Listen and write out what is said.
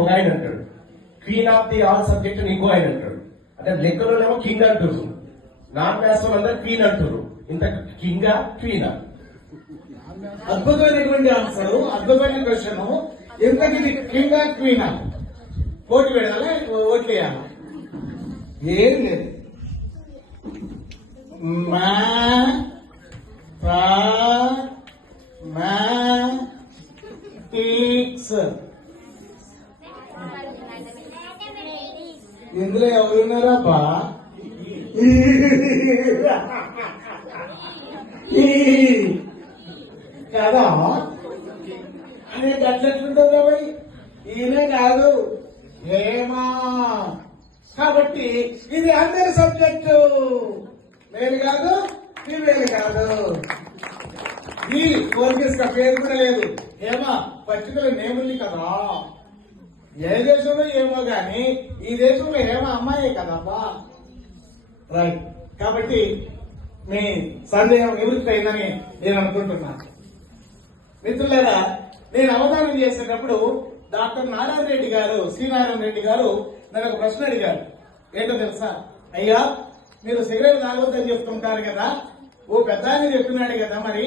ఒక ఆయన అంటాడు queen of the all subject ఇంకో ఆయన అంటాడు. అంటే లెక్కలోనేమో కింగ్ అంటారు, నాన్ మ్యాథ్స్ అందరూ క్వీన్ అంటారు. ఇంత కింగా క్వీనా? అద్భుతమైనటువంటి ఆన్సర్, అద్భుతమైన క్వశ్చన్. ఇంతకి కింగా క్వీనా? ఓటు పెడాలా, ఓట్లు వేయాలా? ఏం లేదు. ఇందులో ఎవరున్నారబ్బా? కదా అనే గట్లెట్లుంటుంది బాబాయ్. ఈయనే కాదు, ఏమా. కాబట్టి ఇది అందరి సబ్జెక్టు. నేను కాదు, నేను కాదు. ఈ కోరిక పేరు కూడా లేదు. ఏమా పర్టికులర్ నేముంది కదా. ఏ దేశంలో ఏమో గాని ఈ దేశంలో ఏమో అమ్మాయే కదబ్బా. రైట్. కాబట్టి మీ సందేహం నివృత్తి అయిందని నేను అనుకుంటున్నాను. మిత్రులారా, నేను అవధానం చేసేటప్పుడు డాక్టర్ నారాయణ రెడ్డి గారు, శ్రీనారాయణ రెడ్డి గారు నన్ను ఒక ప్రశ్న అడిగారు. ఏంటో తెలుసా? అయ్యా, మీరు సిగరెట్ తాగొద్దని చెప్తుంటారు కదా, ఓ పెద్ద ఆయన చెప్తున్నాడు కదా, మరి